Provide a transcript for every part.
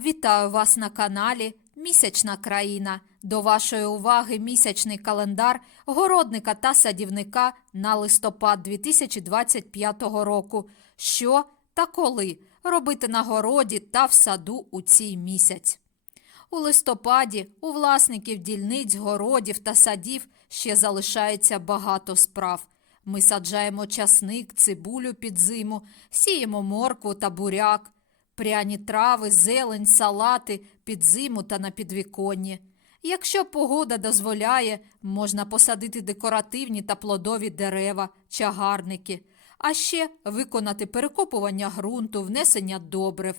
Вітаю вас на каналі Місячна країна. До вашої уваги місячний календар городника та садівника на листопад 2025 року. Що та коли робити на городі та в саду у цей місяць. У листопаді у власників дільниць, городів та садів ще залишається багато справ. Ми саджаємо часник, цибулю під зиму, сіємо моркву та буряк, пряні трави, зелень, салати під зиму та на підвіконні. Якщо погода дозволяє, можна посадити декоративні та плодові дерева, чагарники, а ще виконати перекопування ґрунту, внесення добрив.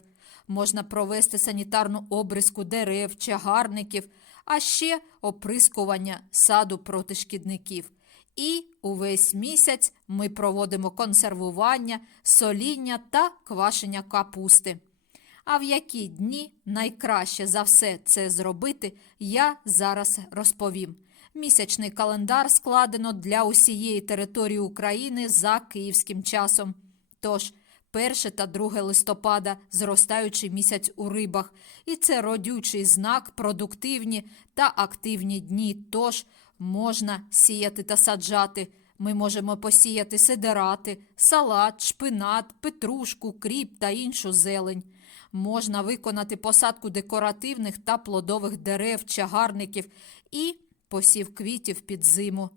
Можна провести санітарну обрізку дерев, чагарників, а ще оприскування саду проти шкідників. І увесь місяць ми проводимо консервування, соління та квашення капусти. А в які дні найкраще за все це зробити, я зараз розповім. Місячний календар складено для усієї території України за київським часом. Тож, 1 та 2 листопада зростаючий місяць у рибах, і це родючий знак, продуктивні та активні дні. Тож можна сіяти та саджати. Ми можемо посіяти сидерати, салат, шпинат, петрушку, кріп та іншу зелень. Можна виконати посадку декоративних та плодових дерев, чагарників і посів квітів під зиму.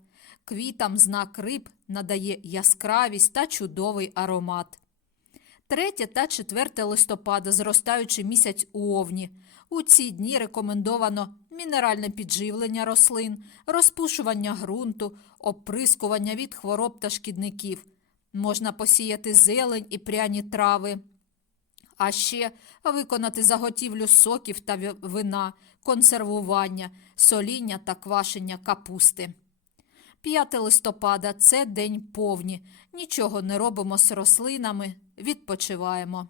Квітам знак риб надає яскравість та чудовий аромат. 3 та 4 листопада зростаючий місяць у овні. У ці дні рекомендовано мінеральне підживлення рослин, розпушування ґрунту, оприскування від хвороб та шкідників. Можна посіяти зелень і пряні трави, а ще виконати заготівлю соків та вина, консервування, соління та квашення капусти. 5 листопада це день повні. Нічого не робимо з рослинами, відпочиваємо.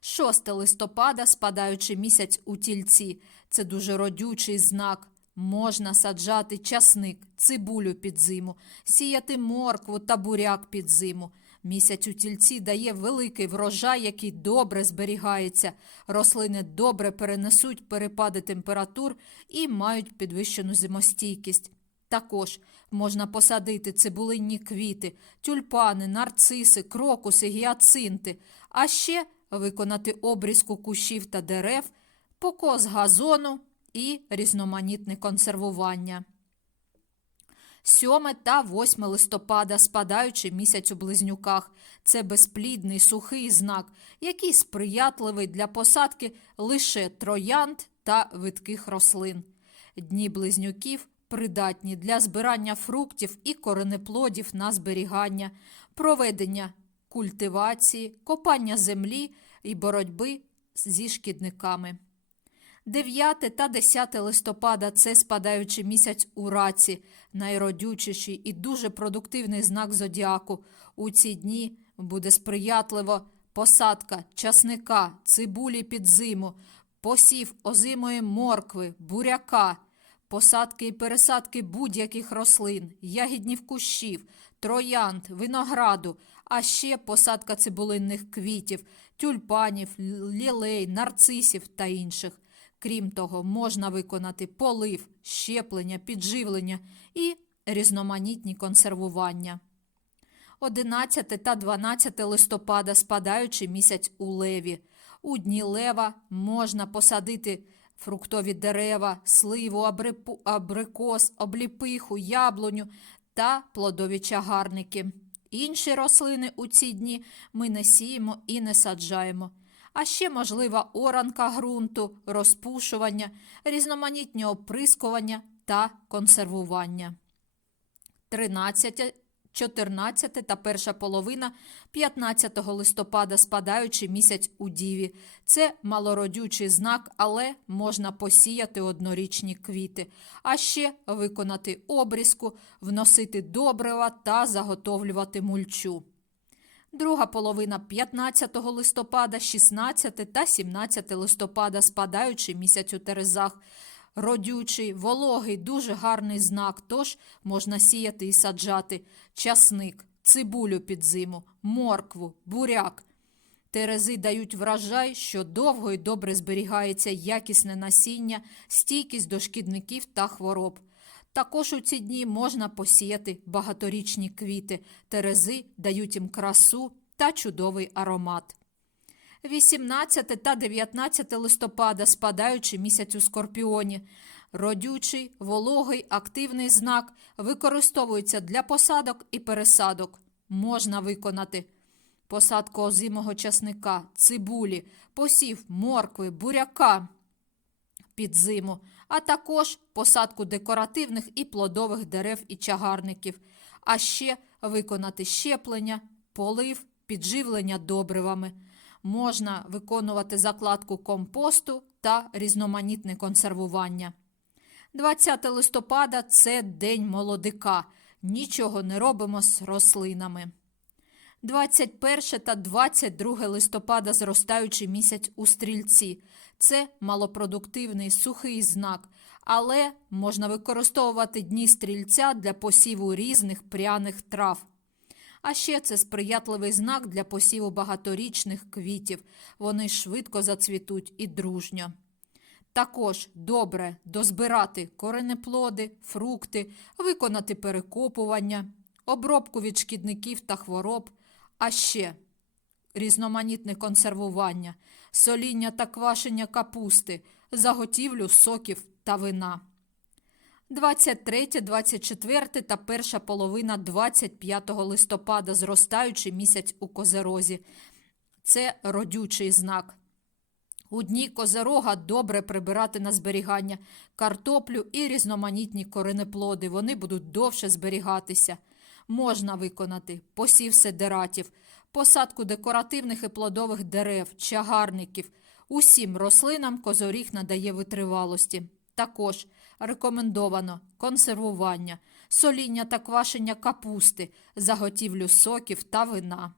6 листопада, спадаючи місяць у тільці, це дуже родючий знак. Можна саджати часник, цибулю під зиму, сіяти моркву та буряк під зиму. Місяць у тільці дає великий врожай, який добре зберігається. Рослини добре перенесуть перепади температур і мають підвищену зимостійкість. Також можна посадити цибулинні квіти, тюльпани, нарциси, крокуси, гіацинти, а ще виконати обрізку кущів та дерев, покос газону і різноманітне консервування. 7 та 8 листопада, спадаючи місяць у близнюках. Це безплідний сухий знак, який сприятливий для посадки лише троянд та видких рослин. Дні близнюків придатні для збирання фруктів і коренеплодів на зберігання, проведення культивації, копання землі і боротьби зі шкідниками. 9 та 10 листопада це спадаючий місяць у раці, найродючіший і дуже продуктивний знак зодіаку. У ці дні буде сприятливо посадка часника, цибулі під зиму, посів озимої моркви, буряка, посадки і пересадки будь-яких рослин, ягіднів кущів, троянд, винограду, а ще посадка цибулинних квітів, тюльпанів, лілей, нарцисів та інших. Крім того, можна виконати полив, щеплення, підживлення і різноманітні консервування. 11 та 12 листопада спадаючий місяць у леві. У дні лева можна посадити фруктові дерева, сливу, абрикос, обліпиху, яблуню та плодові чагарники. Інші рослини у ці дні ми не сіємо і не саджаємо. А ще можлива оранка ґрунту, розпушування, різноманітні оприскування та консервування. 13, 14 та перша половина 15 листопада спадаючий місяць у Діві. Це малородючий знак, але можна посіяти однорічні квіти, а ще виконати обрізку, вносити добрива та заготовлювати мульчу. Друга половина 15 листопада, 16 та 17 листопада, спадаючий місяць у Терезах. Родючий, вологий, дуже гарний знак, тож можна сіяти і саджати часник, цибулю під зиму, моркву, буряк. Терези дають врожай, що довго і добре зберігається якісне насіння, стійкість до шкідників та хвороб. Також у ці дні можна посіяти багаторічні квіти. Терези дають їм красу та чудовий аромат. 18 та 19 листопада, спадаючи місяць у Скорпіоні. Родючий, вологий, активний знак використовується для посадок і пересадок. Можна виконати посадку озимого часника, цибулі, посів моркви, буряка під зиму, а також посадку декоративних і плодових дерев і чагарників, а ще виконати щеплення, полив, підживлення добривами. Можна виконувати закладку компосту та різноманітне консервування. 20 листопада це День молодика. Нічого не робимо з рослинами. 21 та 22 листопада зростаючий місяць у стрільці. Це малопродуктивний сухий знак, але можна використовувати дні стрільця для посіву різних пряних трав. А ще це сприятливий знак для посіву багаторічних квітів. Вони швидко зацвітуть і дружньо. Також добре дозбирати коренеплоди, фрукти, виконати перекопування, обробку від шкідників та хвороб, а ще різноманітне консервування, соління та квашення капусти, заготівлю соків та вина. 23, 24 та перша половина 25 листопада зростаючий місяць у Козерозі. Це родючий знак. У дні козерога добре прибирати на зберігання картоплю і різноманітні коренеплоди. Вони будуть довше зберігатися. Можна виконати посів седератів, посадку декоративних і плодових дерев, чагарників. Усім рослинам козоріг надає витривалості. Також рекомендовано консервування, соління та квашення капусти, заготівлю соків та вина.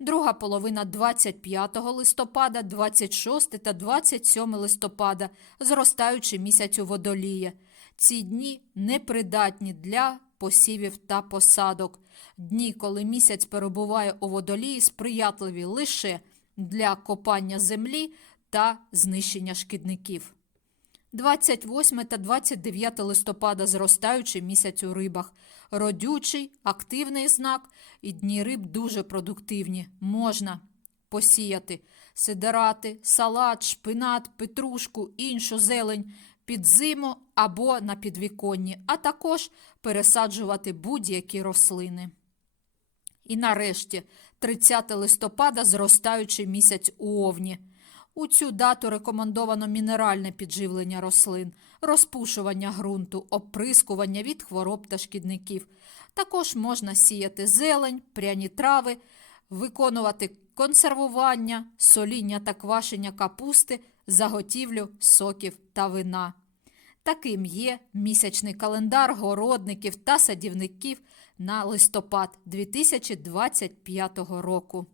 Друга половина 25 листопада, 26 та 27 листопада, зростаючи у водолія. Ці дні непридатні для посівів та посадок. Дні, коли місяць перебуває у водолії, сприятливі лише для копання землі та знищення шкідників. 28 та 29 листопада зростаючий місяць у рибах. Родючий, активний знак, і дні риб дуже продуктивні. Можна посіяти сидерати, салат, шпинат, петрушку, іншу зелень під зиму або на підвіконні, а також пересаджувати будь-які рослини. І нарешті 30 листопада зростаючий місяць у овні. У цю дату рекомендовано мінеральне підживлення рослин, розпушування ґрунту, оприскування від хвороб та шкідників. Також можна сіяти зелень, пряні трави, виконувати консервування, соління та квашення капусти, заготівлю соків та вина. Таким є місячний календар городників та садівників на листопад 2025 року.